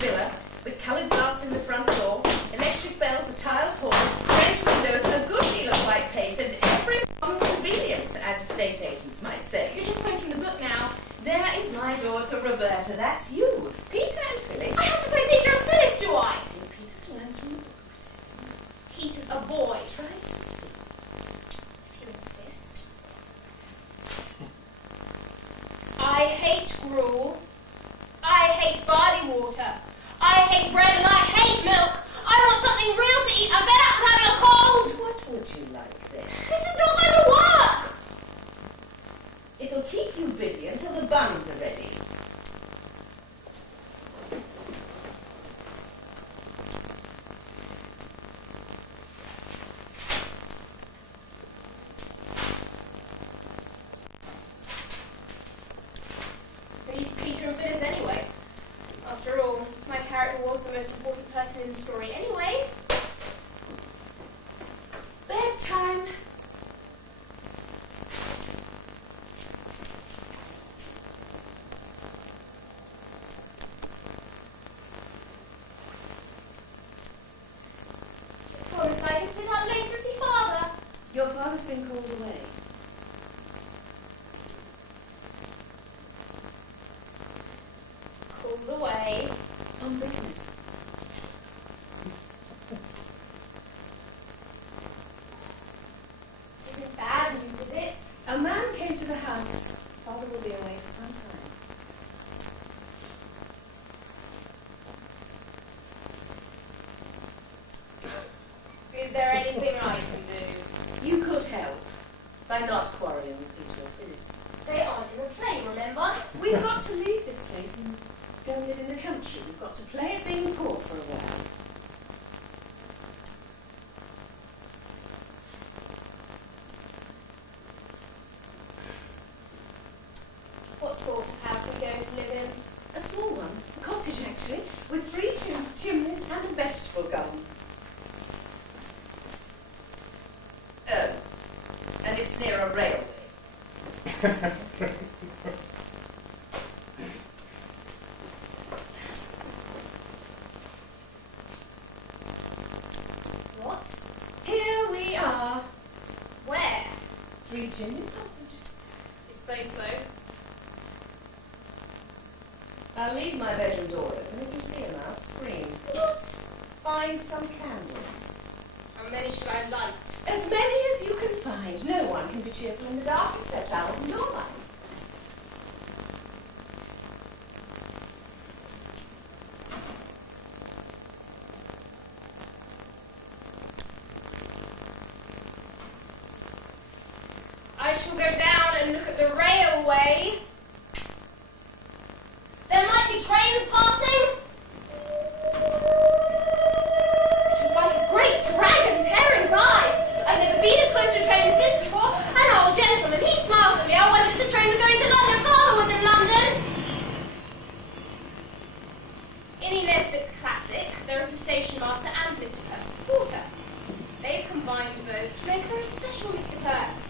villa with coloured glass in the front door, electric bells, a tiled hall, French windows, a good deal of white paint, and every modern convenience, as estate agents might say. You're just quoting the book now. There is my daughter Roberta. That's you. Peter and Phyllis. I have to play Peter and Phyllis, do I? Peter learns from the book. Peter's a boy. Try to see. If you insist. I hate gruel. I hate barley water. I hate bread and I hate milk. I want something real to eat. I'm fed up with having a cold. What would you like then? This is not going to work. It'll keep you busy until the buns are ready. Who needs Peter and Phyllis anyway? After all, my character was the most important person in the story anyway. Bedtime. Promise I can sit up later and see Father. Your father's been called away. Called away. On business. This isn't bad news, is it? A man came to the house. Father will be away for some time. Is there anything I can do? You could help by not quarrelling with Peter or Phyllis. They aren't in the play, remember? We've got to leave this place and go and live in the country. We've got to play at being poor for a while. What sort of house are you going to live in? A small one, a cottage actually, with 3 chimneys and a vegetable garden. Oh, and it's near a railway. What? Here we are. Where? 3 chimneys cottage. You say so. I'll leave my bedroom door open. If you see a mouse, scream. What? Find some candles. How many should I light? As many as you can find. No one can be cheerful in the dark except owls and dormice. I shall go down and look at the railway. There might be trains passing. It was like a great dragon tearing by. I've never been as close to a train as this before. An old gentleman, he smiles at me. I wondered if this train was going to London. Father was in London. In E. Nesbit's classic, there is the station master and Mr. Perks the porter. They've combined both to make her a special Mr. Perks.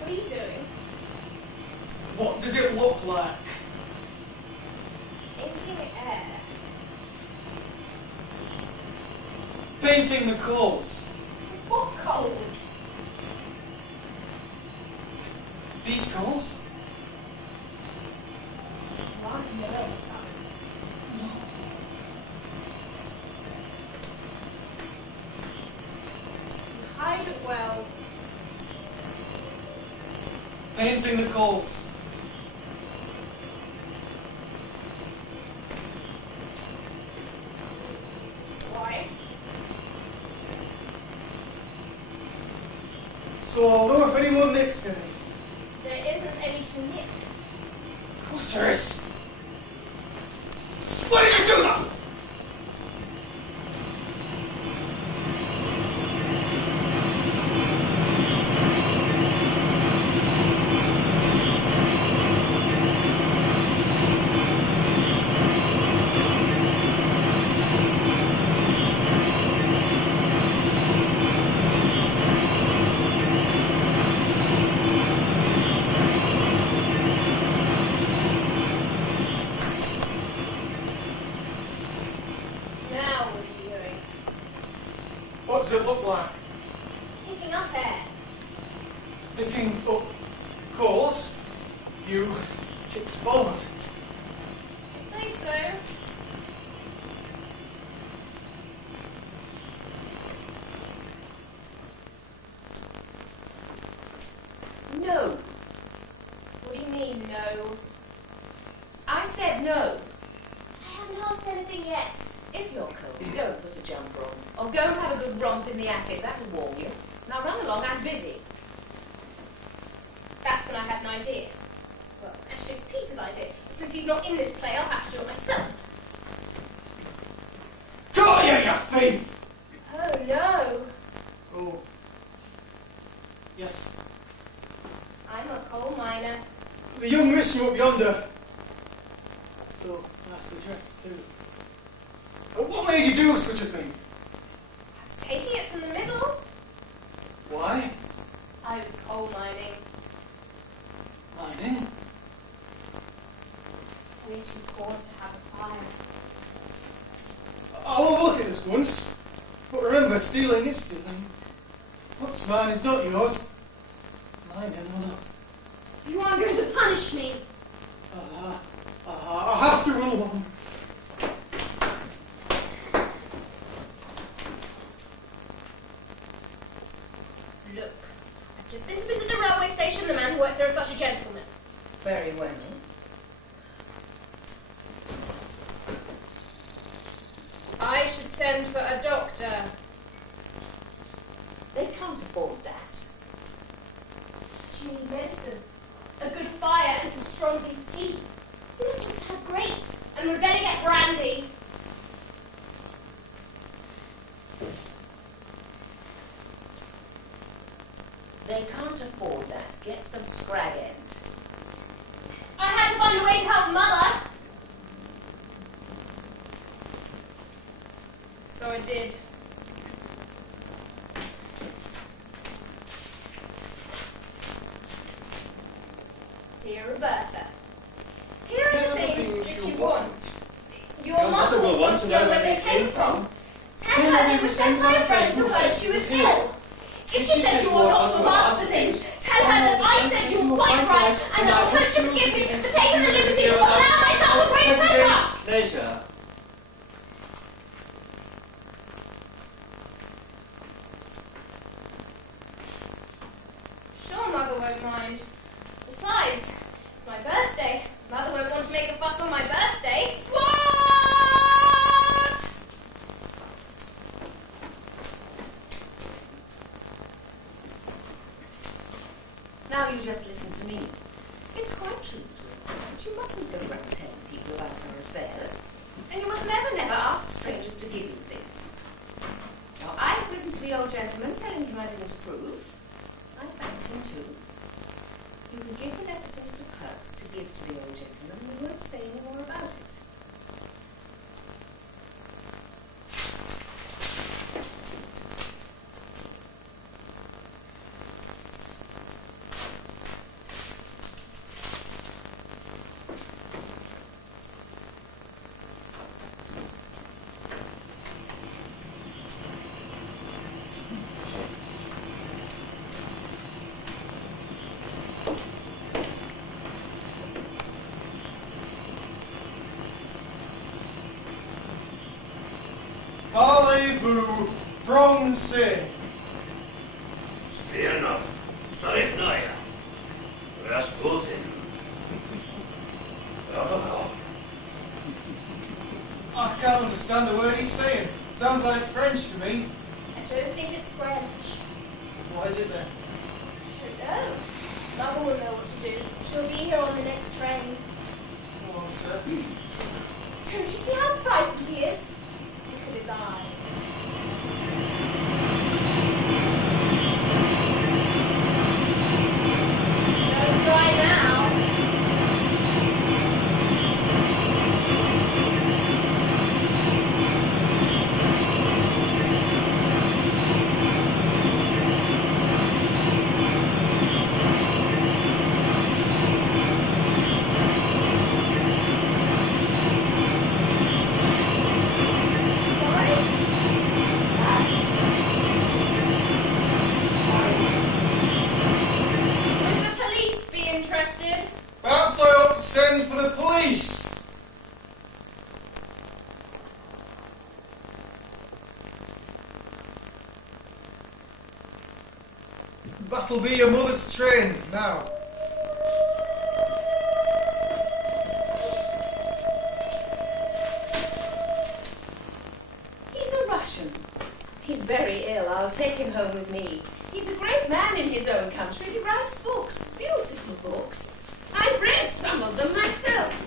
What are you doing? What does it look like? Painting air. Painting the coals. What coals? These coals? Right in your own, son. You hide it well. Painting the coals. Why? So I'll know if anyone nicks any. There isn't any to nick. Of course there is. does it look like? Picking up air. Picking up coals? You kicked forward. I say so. No. What do you mean, no? I said no. I haven't asked anything yet. If you're cold, go and put a jumper on. Or go and have a good romp in the attic. That'll warm you. Now run along, I'm busy. That's when I had an idea. Well, actually, it was Peter's idea. But since he's not in this play, I'll have to do it myself. Got you, you thief! Oh, no. Oh. Yes. I'm a coal miner. The young miss you up yonder. So nicely dressed, too. What made you do such a thing? I was taking it from the middle. Why? I was coal mining. Mining? Way too poor to have a fire. I'll overlook it this once. But remember, stealing is stealing. What's mine is not yours. Mine or not. You aren't going to punish me. I'll have to run along. Look, I've just been to visit the railway station. The man who works there is such a gentleman. Very well, then. I should send for a doctor. They can't afford that. Do you need medicine? A good fire and some strong beef tea. You must just have grapes, and we'd better get brandy. They can't afford that. Get some scrag end. I had to find a way to help Mother. So I did. Dear Roberta, here are the things that you want. Your mother will want to know where they came from. Tell her they were sent by a friend who heard she was ill. If she says you ought not to have asked for things, tell her that I said you were quite right, and that I hope she'll forgive me for taking the liberty to allow myself a great pleasure. Pleasure. Sure, Mother won't mind. Besides, it's my birthday. Mother won't want to make a fuss on my birthday. What? Now you just listen to me. It's quite true, but you mustn't go around telling people about our affairs. And you must never, never ask strangers to give you things. Now, I've written to the old gentleman telling him I didn't approve. I thanked him too. You can give the letter to Mr. Perks to give to the old gentleman, and we won't say any more about it. Parlez-vous français? Smirnov, Starichnaya, Rasputin. Oh, I can't understand a word he's saying. Sounds like French to me. I don't think it's French. What is it then? I don't know. Mother will know what to do. She'll be here on the next train. Go on, sir. Don't you see how frightened he is? Look at his eyes. Don't cry now. Sorry? That'll be your mother's train now. He's a Russian. He's very ill. I'll take him home with me. He's a great man in his own country. He writes books, beautiful books. I've read some of them myself.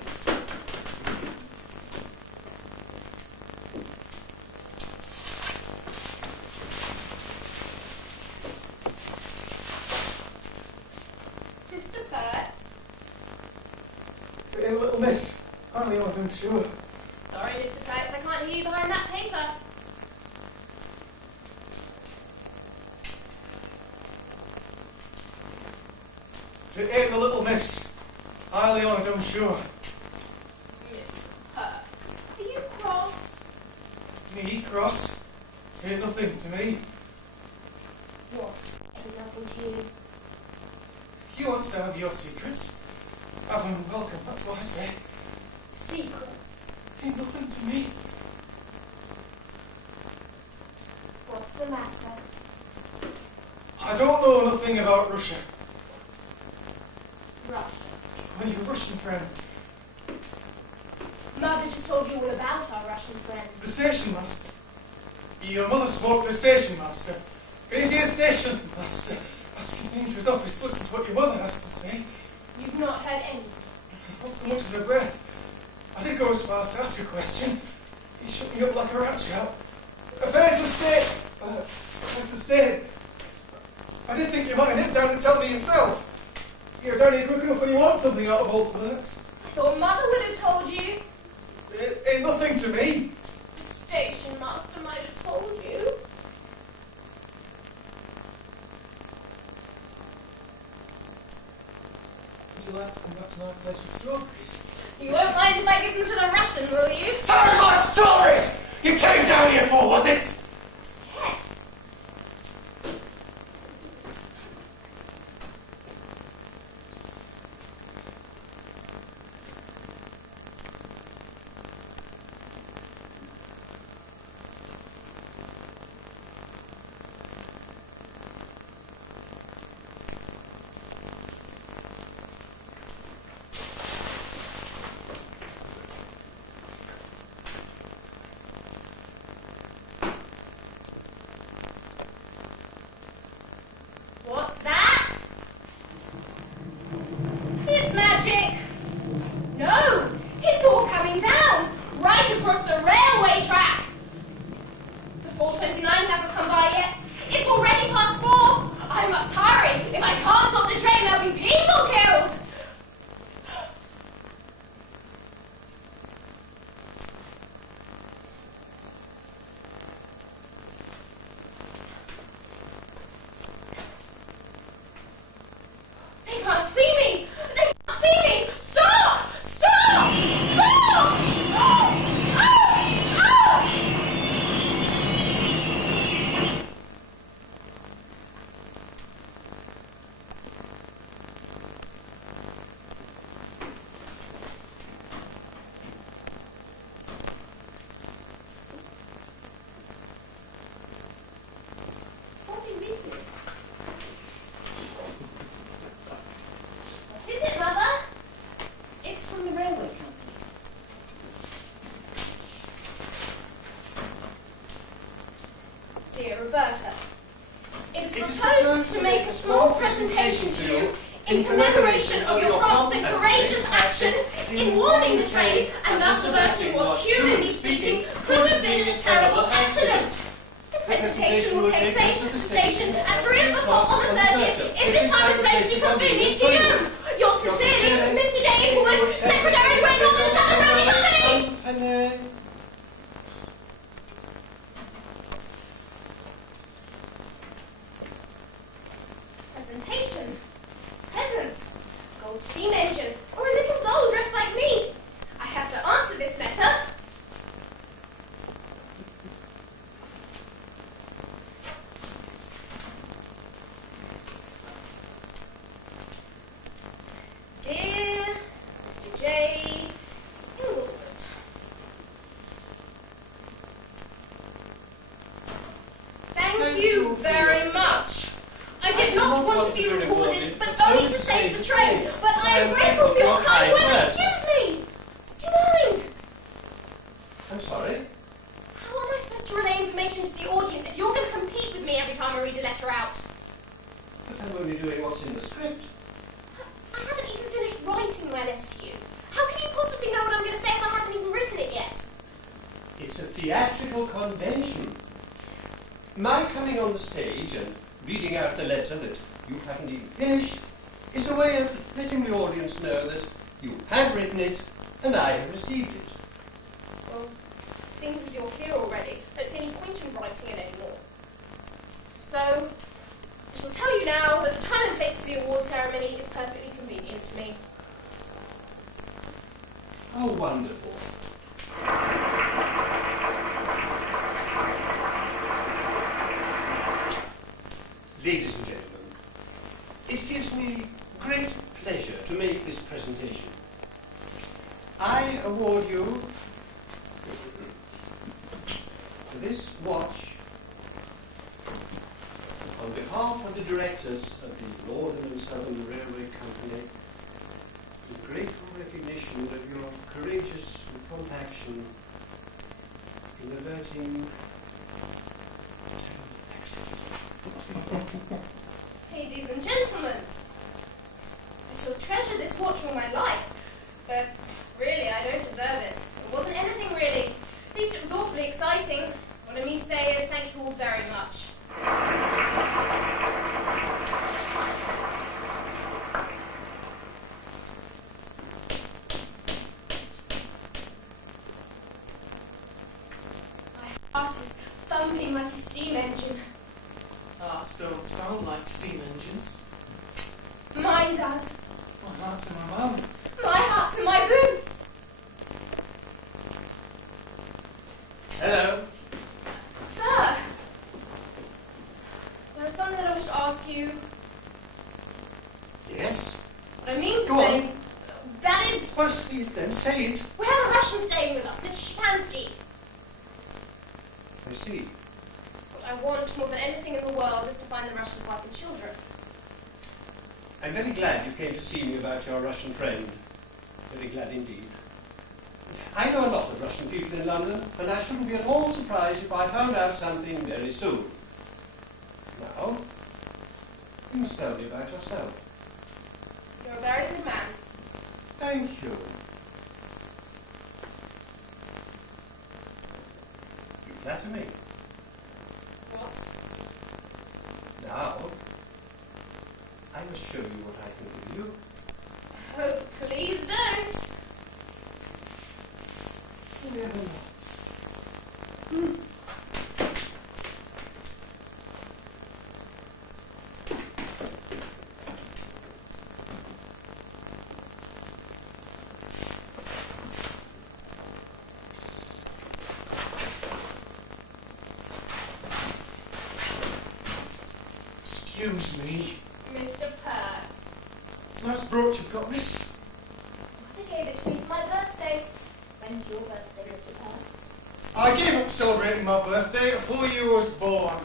Mr. Perks? Hey, little miss. Hardly on, I'm sure. Sorry, Mr. Perks, I can't hear you behind that paper. It ain't the little miss. Highly honoured, I'm sure. Mr. Perks, are you cross? Me, cross? Ain't nothing to me. What? Ain't nothing to you. You want to have your secrets? Have them welcome, that's what I say. Secrets? Ain't nothing to me. What's the matter? I don't know nothing about Russia. Russia. Well, your Russian friend, Mother just told you all about our Russian friend. the station master. Your mother spoke to the station master. Is he a station master? Asking me into his office to listen to what your mother has to say. You've not heard anything. Not so much as a breath. I did go as far as to ask a question. He shut me up like a rat trap. Where's the state? Where's the state? I did think you might have nipped down and tell me yourself. You're down here quick enough when you want something out of old works. Your mother would have told you. It ain't nothing to me. The station master might have told you. Would you like to come back to my place for strawberries? You won't mind if I give them to the Russian, will you? Sorry, my strawberries! You came down here for, was it? Yes. What's that? It's magic. No, it's all coming down, right across the railway track. The 4:29 hasn't come by yet. It's already past 4. I must hurry. If I can't stop the train, there'll be people killed. They can't see me! They can't see me! Stop! Stop! Stop! Oh! Oh! Oh! What do you read this? What is it, Mother? It's from the railway company. Dear Roberta, it is proposed to make a small presentation to you in commemoration of your prompt and courageous action in warning the train and thus averting what, humanly speaking, could have been a terrible accident. The presentation will take place at the station at 3 o'clock on the 30th, if this time and place be convenient to you. Yours sincerely, Mr. J. Inglewood, Secretary, Great Northern Southern Railway Company. Presentation. Peasants. Gold steam engine. Or a little doll dressed like me. I have to answer this letter. Dear Mr. J. Inglewood. Thank you very much. I did not want to be rewarded, but only to save the train. But I am grateful for your kind words. Excuse me! Do you mind? I'm sorry? How am I supposed to relay information to the audience if you're going to compete with me every time I read a letter out? But I'm only doing what's in the script. I haven't even finished writing my letter to you. How can you possibly know what I'm going to say if I haven't even written it yet? It's a theatrical convention. My coming on the stage and reading out the letter that you haven't even finished is a way of letting the audience know that you have written it and I have received it. Well, seeing as you're here already, I don't see any point in writing it anymore. So, I shall tell you now that the time and place for the award ceremony is perfectly convenient to me. How wonderful. Ladies and gentlemen, it gives me great pleasure to make this presentation. I award you this watch on behalf of the directors of the Northern and Southern Railway Company with grateful recognition of your courageous and prompt action in averting terrible accidents. Ladies and gentlemen, I shall treasure this watch all my life, but really I don't deserve it. It wasn't anything really. At least it was awfully exciting. What I mean to say is thank you all very much. My heart is thumping like a steam engine. Hearts don't sound like steam engines. Mine does. My heart's in my mouth. My heart's in my boots. Hello. Sir, there is something that I wish to ask you. Yes? What I mean to Go say, on. that is, Well, speak then, say it. we have a Russian staying with us, Mr. Shapansky. I see. What I want more than anything in the world is to find the Russian's wife and children. I'm very glad you came to see me about your Russian friend. Very glad indeed. I know a lot of Russian people in London, and I shouldn't be at all surprised if I found out something very soon. Now, you must tell me about yourself. You're a very good man. Thank you. You flatter me. What? Now, I must show you what I can give you. Oh, please don't. Never mind. Excuse me. Mr. Perks. It's a nice brooch you've got, miss. Mother gave it to me for my birthday. When's your birthday, Mr. Perks? I gave up celebrating my birthday before you was born.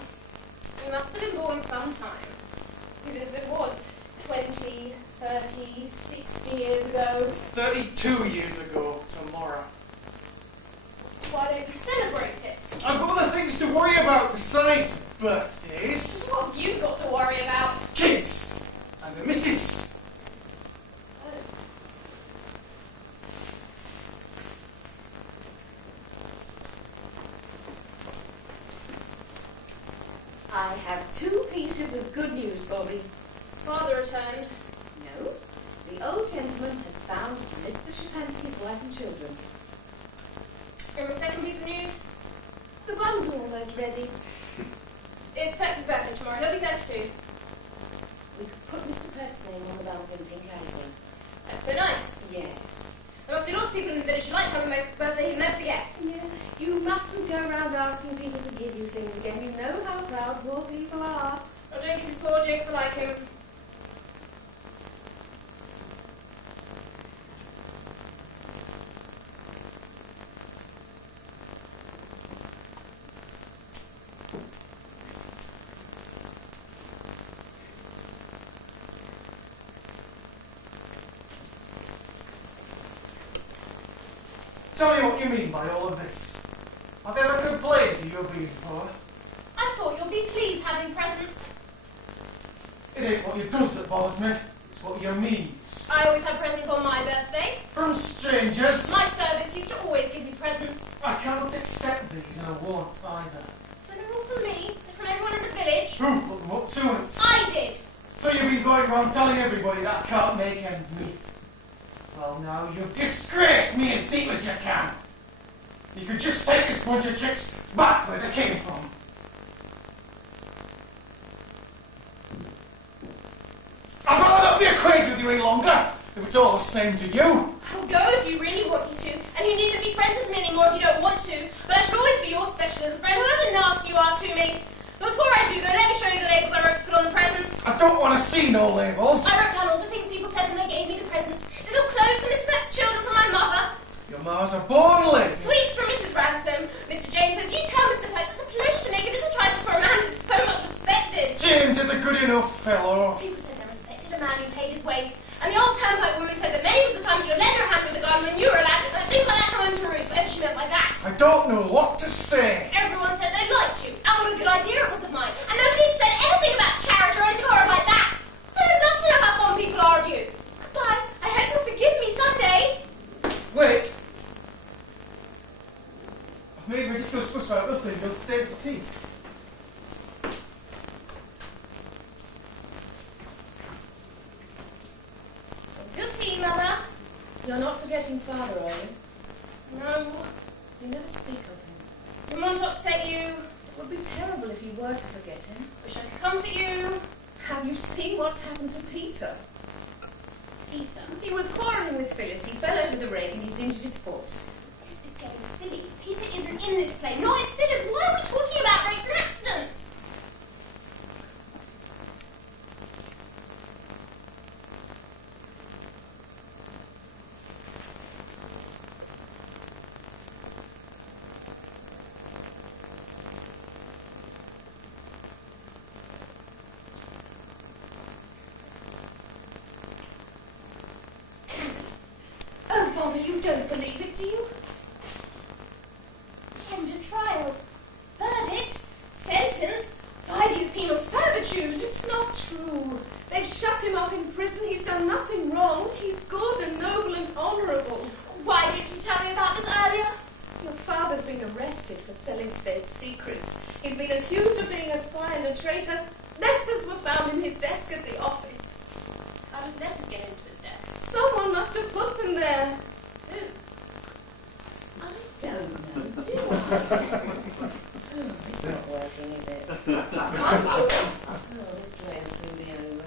You must have been born sometime. Even if it was 20, 30, 60 years ago. 32 years ago tomorrow. Why don't you celebrate it? I've got other things to worry about besides birthdays. What have you got to worry about? Kids! And the missus. Oh. I have two pieces of good news, Bobby. His father returned. No, the old gentleman has found Mr. Shapansky's wife and children. And the second piece of news? The buns are almost ready. It's Perks' birthday tomorrow. He'll be 32. We could put Mr. Perk's name on the buns in pink icing. That's so nice. Yes. There must be lots of people in the village who like to have a birthday he'll never forget. Yeah, you mustn't go around asking people to give you things again. You know how proud poor people are. Not doing his poor jinx are like him. Tell me what you mean by all of this. Have I ever complained to you before? I thought you'd be pleased having presents. It ain't what you does that bothers me. It's what you means. I always have presents on my birthday. From strangers. My servants used to always give me presents. I can't accept these and I won't either. But they're all from me. They're from everyone in the village. Who put them up to it? I did. So you've been going around telling everybody that I can't make ends meet. Well now, you've disgraced me as deep as you can. You could just take this bunch of tricks back where they came from. I'd rather not be acquainted with you any longer, if it's all the same to you. I'll go if you really want me to, and you needn't be friends with me anymore if you don't want to, but I should always be your special little friend, however nasty you are to me. But before I do go, let me show you the labels I wrote to put on the presents. I don't want to see no labels. I wrote down all the things people said when they gave me the presents. Little clothes for Miss Pett's children from my mother. Your ma's a born lady. Sweets from Mrs. Ransom. Mr. James says, you tell Mr. Pett it's a pleasure to make a little trifle for a man who's so much respected. James is a good enough fellow. People said they respected a man who paid his way. And the old turnpike woman said that May was the time that you lent her hand with the garden when you were a lad, and things like that come into roost, whatever she meant by that. I don't know what to say. Everyone said they liked you, and what a good idea it was of mine. And nobody said anything about charity or anything horrid like that. So I'd love to know how fond people are of you. Goodbye. I hope you'll forgive me someday. Wait. I've made a ridiculous fuss about nothing. You'll stay for tea. Your tea, Mother. You're not forgetting Father, are you? No. You never speak of him. Did Montop say you? It would be terrible if you were to forget him. Wish I could comfort you. Have you seen what's happened to Peter? Peter. He was quarrelling with Phyllis. He fell over the rake and he's injured his foot. This is getting silly. Peter isn't in this play. Nor is Phyllis. Why are we talking about rakes and accidents? Oh, Bobby, you don't believe it, do you? End of trial. Verdict. Sentence. 5 years penal servitude. It's not true. They've shut him up in prison. He's done nothing wrong. He's good and noble and honourable. Why didn't you tell me about this earlier? Your father's been arrested for selling state secrets. He's been accused of being a spy and a traitor. Letters were found in his desk at the office. How did letters get into his desk? Someone must have put them there. Who? I don't know, do I? Oh, it's not working, is it? Oh, this play will soon be over.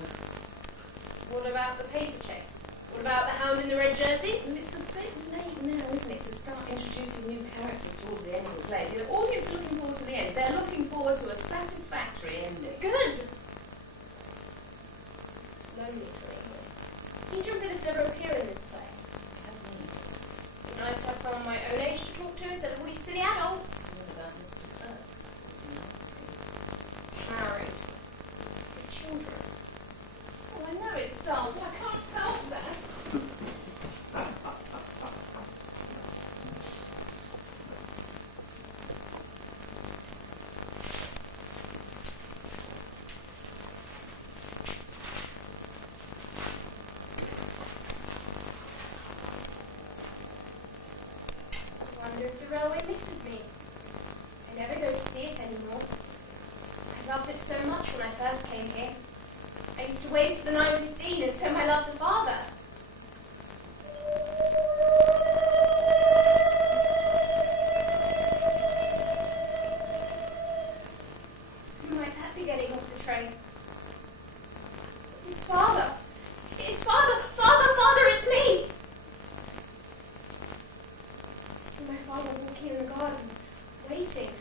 What about the paper chase? What about the hound in the red jersey? And it's a bit late now, isn't it, to start introducing new characters towards the end of the play. The audience are looking forward to the end. They're looking forward to a satisfactory ending. Good. Lonely for me. Peter and Phyllis never appear in this play. It'd be nice to have someone my own age to talk to instead of all these silly adults. What about Mr. Perks? Married. With children. Oh, I know it's dull, but I can't help that. I wonder if the railway misses me. I never go to see it anymore. I loved it so much when I first came here. I used to wait for the 9:15 and send my love to Father. Who might that be getting off the train? It's Father. It's Father. Father, it's me. I see my father walking in the garden, waiting.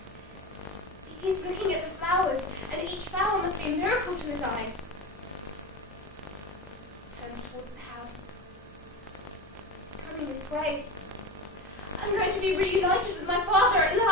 He's looking at the flowers, and each flower must be a miracle to his eyes. Turns towards the house. He's coming this way. I'm going to be reunited with my father at last.